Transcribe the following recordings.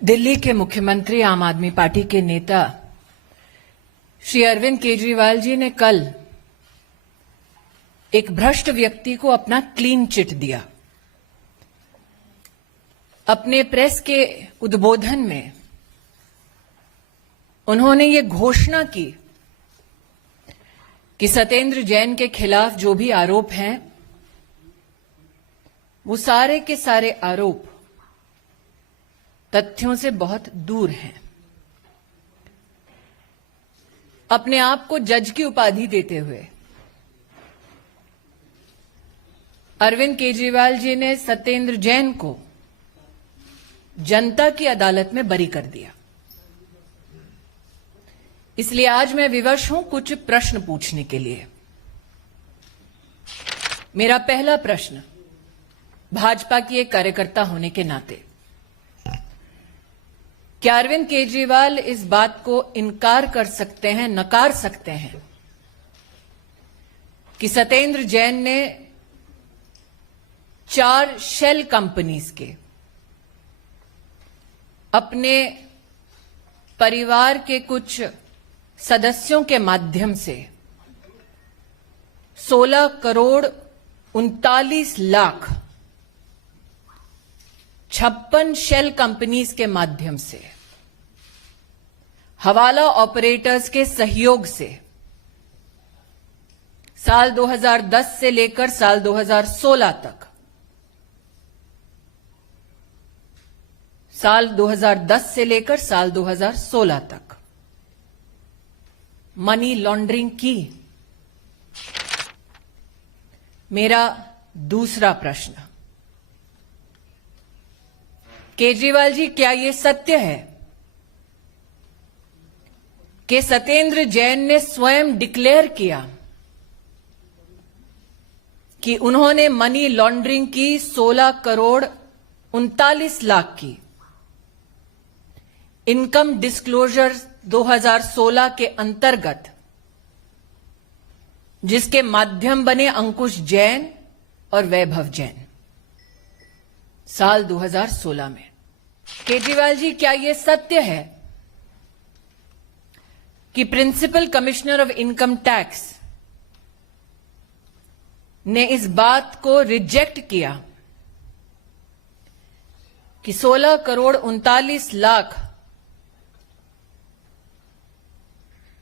दिल्ली के मुख्यमंत्री आम आदमी पार्टी के नेता श्री अरविंद केजरीवाल जी ने कल एक भ्रष्ट व्यक्ति को अपना क्लीन चिट दिया। अपने प्रेस के उद्बोधन में उन्होंने ये घोषणा की कि सत्येंद्र जैन के खिलाफ जो भी आरोप हैं वो सारे के सारे आरोप तथ्यों से बहुत दूर हैं। अपने आप को जज की उपाधि देते हुए अरविंद केजरीवाल जी ने सत्येंद्र जैन को जनता की अदालत में बरी कर दिया। इसलिए आज मैं विवश हूं कुछ प्रश्न पूछने के लिए। मेरा पहला प्रश्न भाजपा की एक कार्यकर्ता होने के नाते, क्या अरविंद केजरीवाल इस बात को इनकार कर सकते हैं, नकार सकते हैं कि सत्येंद्र जैन ने 4 शेल कंपनीज के अपने परिवार के कुछ सदस्यों के माध्यम से 16 करोड़ 39 लाख 56 शेल कंपनीज के माध्यम से हवाला ऑपरेटर्स के सहयोग से साल 2010 से लेकर साल 2016 तक, साल 2010 से लेकर साल 2016 तक मनी लॉन्ड्रिंग की? मेरा दूसरा प्रश्न, केजरीवाल जी, क्या यह सत्य है कि सत्येंद्र जैन ने स्वयं डिक्लेयर किया कि उन्होंने मनी लॉन्ड्रिंग की 16 करोड़ 39 लाख की इनकम डिस्क्लोजर 2016 के अंतर्गत, जिसके माध्यम बने अंकुश जैन और वैभव जैन साल 2016 में? केजरीवाल जी, क्या यह सत्य है कि principal commissioner of income tax ने इस बात को रिजेक्ट किया कि 16 करोड़ 39 लाख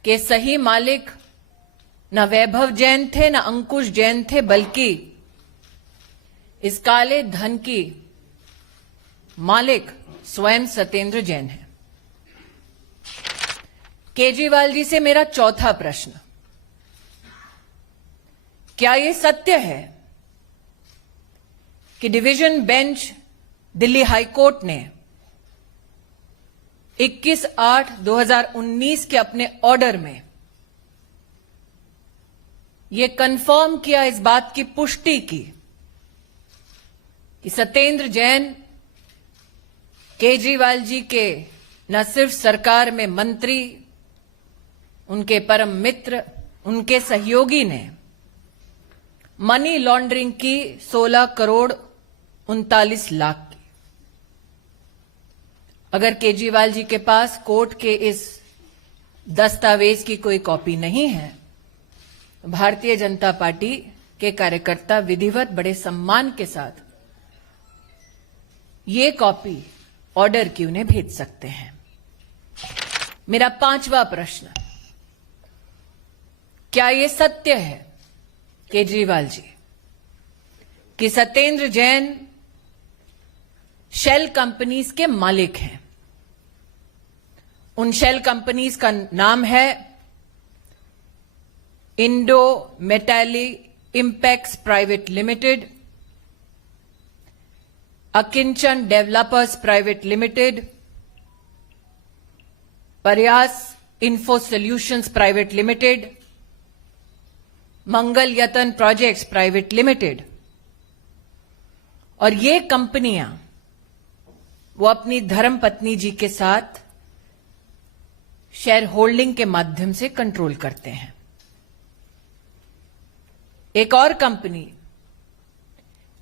के सही मालिक न वैभव जैन थे, न अंकुश जैन थे, बल्कि इस काले धन की मालिक स्वयं सत्येंद्र जैन है? केजरीवाल जी से मेरा चौथा प्रश्न, क्या यह सत्य है कि डिवीजन बेंच दिल्ली हाईकोर्ट ने 21/8/2019 के अपने ऑर्डर में यह कंफर्म किया, इस बात की पुष्टि की कि सत्येंद्र जैन केजरीवाल जी के न सिर्फ सरकार में मंत्री, उनके परम मित्र, उनके सहयोगी ने मनी लॉन्ड्रिंग की 16 करोड़ 39 लाख की? अगर केजरीवाल जी के पास कोर्ट के इस दस्तावेज की कोई कॉपी नहीं है, तो भारतीय जनता पार्टी के कार्यकर्ता विधिवत बड़े सम्मान के साथ ये कॉपी ऑर्डर की उन्हें भेज सकते हैं। मेरा पांचवा प्रश्न, क्या यह सत्य है केजरीवाल जी कि सत्येंद्र जैन शेल कंपनीज के मालिक हैं? उन शेल कंपनीज का नाम है Indo metal impex private limited, Akinchan developers private limited, Prayas info solutions private limited, Mangal Yatan projects private limited. और ये कंपनियां वो अपनी धर्मपत्नी जी के साथ शेयर होल्डिंग के माध्यम से कंट्रोल करते हैं। एक और company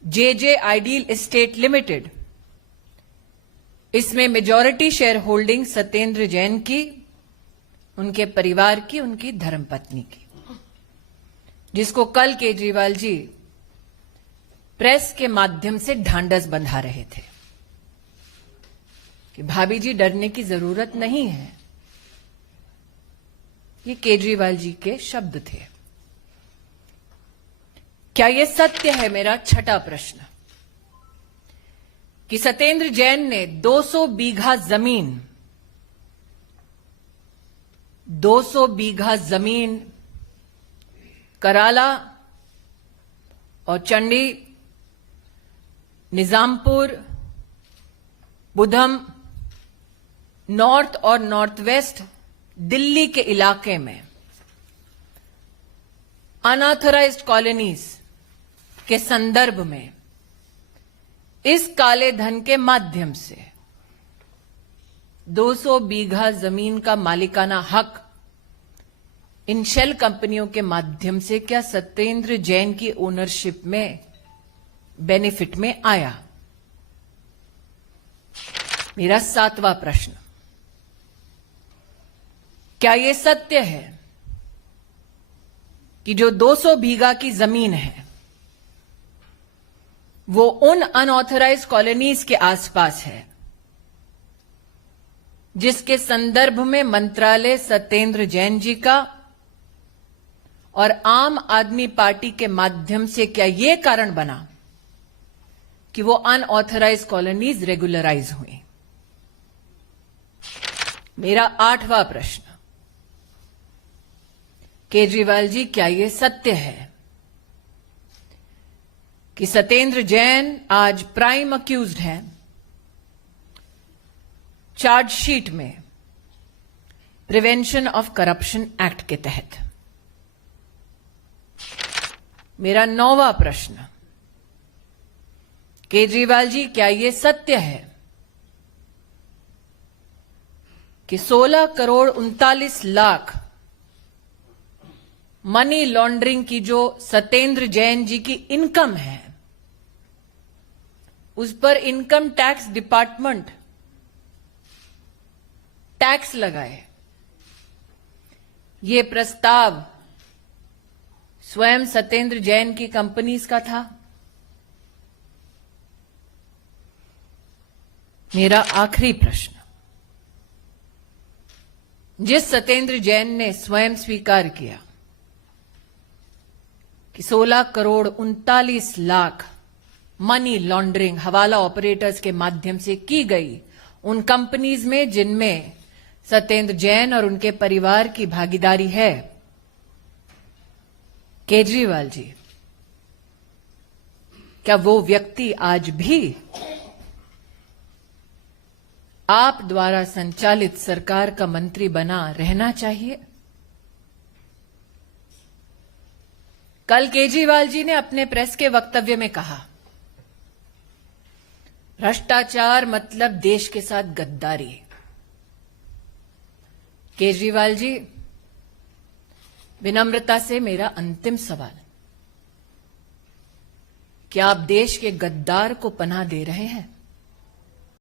JJ ideal estate limited, इसमें majority share holding Satyendra Jain की, उनके परिवार की, उनकी धर्मपत्नी की, जिसको कल केजरीवाल जी प्रेस के माध्यम से ढांढस बंधा रहे थे कि भाभी जी डरने की जरूरत नहीं है। ये केजरीवाल जी के शब्द थे। क्या यह सत्य है, मेरा छठा प्रश्न, कि सत्येंद्र जैन ने 200 बीघा जमीन कराला और चंडी, निजामपुर, बुधम, नॉर्थ और नॉर्थ वेस्ट दिल्ली के इलाके में अनऑथराइज्ड कॉलोनीज के संदर्भ में इस काले धन के माध्यम से 200 बीघा जमीन का मालिकाना हक इन शेल कंपनियों के माध्यम से क्या सत्येंद्र जैन की ओनरशिप में, बेनिफिट में आया? मेरा सातवां प्रश्न, क्या यह सत्य है कि जो 200 बीघा की जमीन है वो उन अनऑथराइज्ड कॉलोनीज के आसपास है जिसके संदर्भ में मंत्रालय सत्येंद्र जैन जी का और आम आदमी पार्टी के माध्यम से क्या यह कारण बना कि वो अनऑथराइज्ड कॉलोनीज रेगुलराइज हुई? मेरा आठवां प्रश्न, केजरीवाल जी क्या यह सत्य है कि सत्येंद्र जैन आज प्राइम अक्यूज्ड हैं चार्जशीट में प्रिवेंशन ऑफ करप्शन एक्ट के तहत? मेरा नौवां प्रश्न, केजरीवाल जी क्या यह सत्य है कि 16 करोड़ 39 लाख मनी लॉन्ड्रिंग की जो सत्येंद्र जैन जी की इनकम है उस पर इनकम टैक्स डिपार्टमेंट टैक्स लगाए? ये प्रस्ताव स्वयं सत्येंद्र जैन की कंपनीज का था? मेरा आखिरी प्रश्न, जिस सत्येंद्र जैन ने स्वयं स्वीकार किया कि 16 करोड़ 39 लाख मनी लॉन्ड्रिंग हवाला ऑपरेटर्स के माध्यम से की गई उन कंपनीज में जिनमें सत्येंद्र जैन और उनके परिवार की भागीदारी है, केजरीवाल जी क्या वो व्यक्ति आज भी आप द्वारा संचालित सरकार का मंत्री बना रहना चाहिए? कल केजरीवाल जी ने अपने प्रेस के वक्तव्य में कहा, भ्रष्टाचार मतलब देश के साथ गद्दारी। केजरीवाल जी, विनम्रता से मेरा अंतिम सवाल, क्या आप देश के गद्दार को पनाह दे रहे हैं?